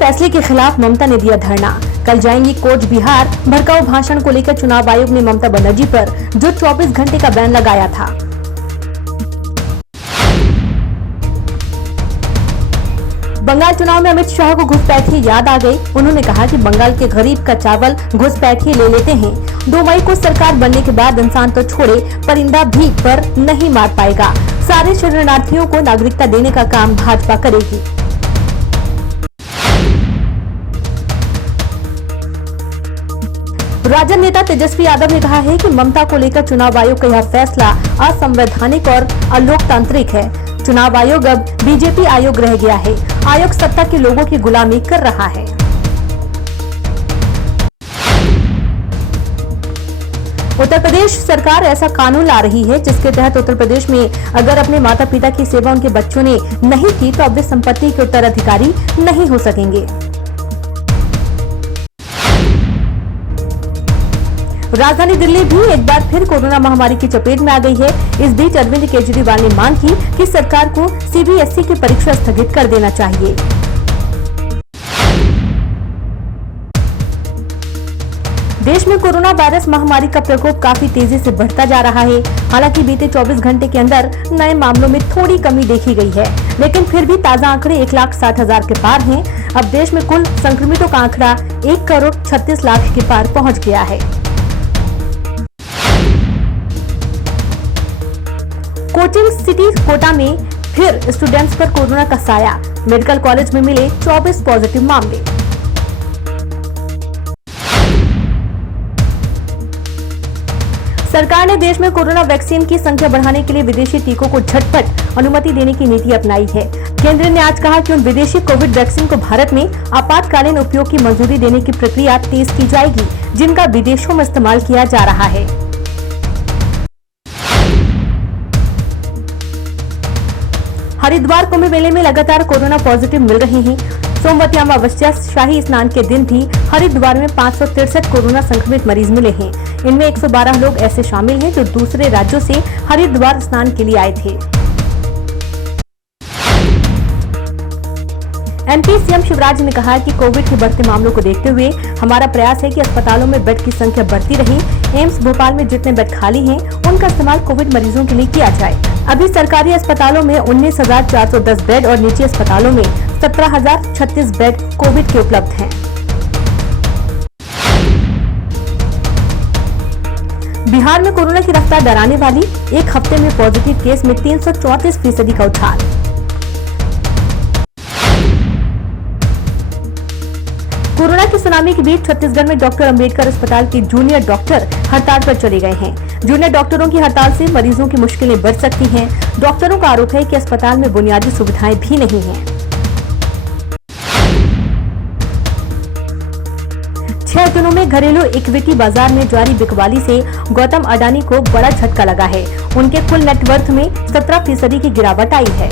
फैसले के खिलाफ ममता ने दिया धरना। कल जाएंगी कोच बिहार। भड़काऊ भाषण को लेकर चुनाव आयोग ने ममता बनर्जी पर जो 24 घंटे का बैन लगाया था। बंगाल चुनाव में अमित शाह को घुसपैठिए याद आ गई। उन्होंने कहा कि बंगाल के गरीब का चावल घुसपैठिए ले लेते हैं। 2 मई को सरकार बनने के बाद इंसान तो छोड़े परिंदा भी पर नहीं मार पाएगा। सारे शरणार्थियों को नागरिकता देने का काम भाजपा करेगी। राजद नेता तेजस्वी यादव ने कहा है कि ममता को लेकर चुनाव आयोग का यह फैसला असंवैधानिक और अलोकतांत्रिक है। चुनाव आयोग अब बीजेपी आयोग रह गया है। आयोग सत्ता के लोगों की गुलामी कर रहा है। उत्तर प्रदेश सरकार ऐसा कानून ला रही है जिसके तहत उत्तर प्रदेश में अगर अपने माता पिता की सेवा उनके बच्चों ने नहीं की तो अब वे संपत्ति के उत्तराधिकारी नहीं हो सकेंगे। राजधानी दिल्ली भी एक बार फिर कोरोना महामारी की चपेट में आ गई है। इस बीच अरविंद केजरीवाल ने मांग की कि सरकार को सीबीएसई की परीक्षा स्थगित कर देना चाहिए। देश में कोरोना वायरस महामारी का प्रकोप काफी तेजी से बढ़ता जा रहा है। हालांकि बीते 24 घंटे के अंदर नए मामलों में थोड़ी कमी देखी गई है, लेकिन फिर भी ताजा आंकड़े 1,60,000 के पार हैं। अब देश में कुल संक्रमितों का आंकड़ा 1,36,00,000 के पार पहुँच गया है। कोचिंग सिटी कोटा में फिर स्टूडेंट्स पर कोरोना का साया। मेडिकल कॉलेज में मिले 24 पॉजिटिव मामले। सरकार ने देश में कोरोना वैक्सीन की संख्या बढ़ाने के लिए विदेशी टीकों को झटपट अनुमति देने की नीति अपनाई है। केंद्र ने आज कहा कि उन विदेशी कोविड वैक्सीन को भारत में आपातकालीन उपयोग की मंजूरी देने की प्रक्रिया तेज की जाएगी, जिनका विदेशों में इस्तेमाल किया जा रहा है। हरिद्वार कुंभ मेले में लगातार कोरोना पॉजिटिव मिल रहे हैं। सोमवती अमावस्या शाही स्नान के दिन भी हरिद्वार में 563 कोरोना संक्रमित मरीज मिले हैं। इनमें 112 लोग ऐसे शामिल हैं जो दूसरे राज्यों से हरिद्वार स्नान के लिए आए थे। एमपी सीएम शिवराज ने कहा कि कोविड के बढ़ते मामलों को देखते हुए हमारा प्रयास है कि अस्पतालों में बेड की संख्या बढ़ती रहे। एम्स भोपाल में जितने बेड खाली हैं, उनका इस्तेमाल कोविड मरीजों के लिए किया जाए। अभी सरकारी अस्पतालों में 19,410 बेड और निजी अस्पतालों में 17,036 बेड कोविड के उपलब्ध हैं। बिहार में कोरोना की रफ्तार डराने वाली। एक हफ्ते में पॉजिटिव केस में 334% का उछाल। कोरोना की सुनामी के बीच छत्तीसगढ़ में डॉक्टर अंबेडकर अस्पताल के जूनियर डॉक्टर हड़ताल पर चले गए हैं। जूनियर डॉक्टरों की हड़ताल से मरीजों की मुश्किलें बढ़ सकती हैं। डॉक्टरों का आरोप है कि अस्पताल में बुनियादी सुविधाएं भी नहीं हैं। 6 दिनों में घरेलू इक्विटी बाजार में जारी बिकवाली से गौतम अडानी को बड़ा झटका लगा है। उनके कुल नेटवर्थ में 17% की गिरावट आई है।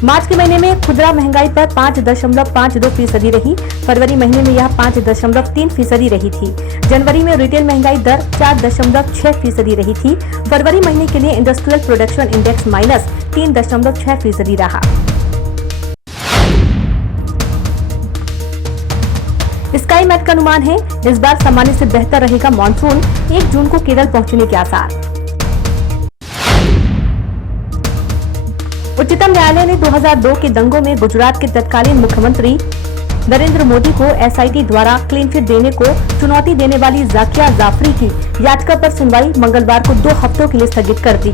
मार्च के महीने में खुदरा महंगाई पर 5.52% रही। फरवरी महीने में यह 5.3% रही थी। जनवरी में रिटेल महंगाई दर 4.6% रही थी। फरवरी महीने के लिए इंडस्ट्रियल प्रोडक्शन इंडेक्स -3.6% रहा। स्काई मैट का अनुमान है इस बार सामान्य से बेहतर रहेगा मानसून। 1 जून को केरल पहुंचने के आसार। उच्चतम न्यायालय ने 2002 के दंगों में गुजरात के तत्कालीन मुख्यमंत्री नरेंद्र मोदी को एसआईटी द्वारा क्लीन चिट देने को चुनौती देने वाली जाकिया जाफरी की याचिका पर सुनवाई मंगलवार को 2 हफ्तों के लिए स्थगित कर दी।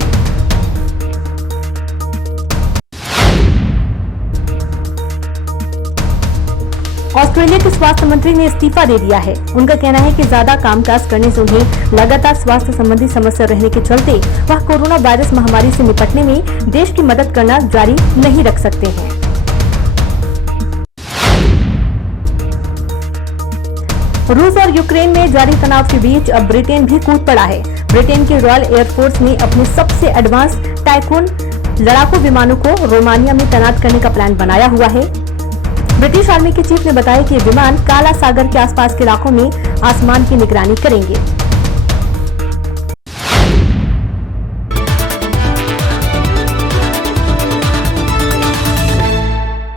ऑस्ट्रेलिया के स्वास्थ्य मंत्री ने इस्तीफा दे दिया है। उनका कहना है कि ज्यादा कामकाज करने से उन्हें लगातार स्वास्थ्य संबंधी समस्या रहने के चलते वह कोरोना वायरस महामारी से निपटने में देश की मदद करना जारी नहीं रख सकते हैं। रूस और यूक्रेन में जारी तनाव के बीच अब ब्रिटेन भी कूद पड़ा है। ब्रिटेन की रॉयल एयरफोर्स ने अपने सबसे एडवांस टाइफून लड़ाकू विमानों को रोमानिया में तैनात करने का प्लान बनाया हुआ है। ब्रिटिश आर्मी के चीफ ने बताया कि ये विमान काला सागर के आसपास के इलाकों में आसमान की निगरानी करेंगे।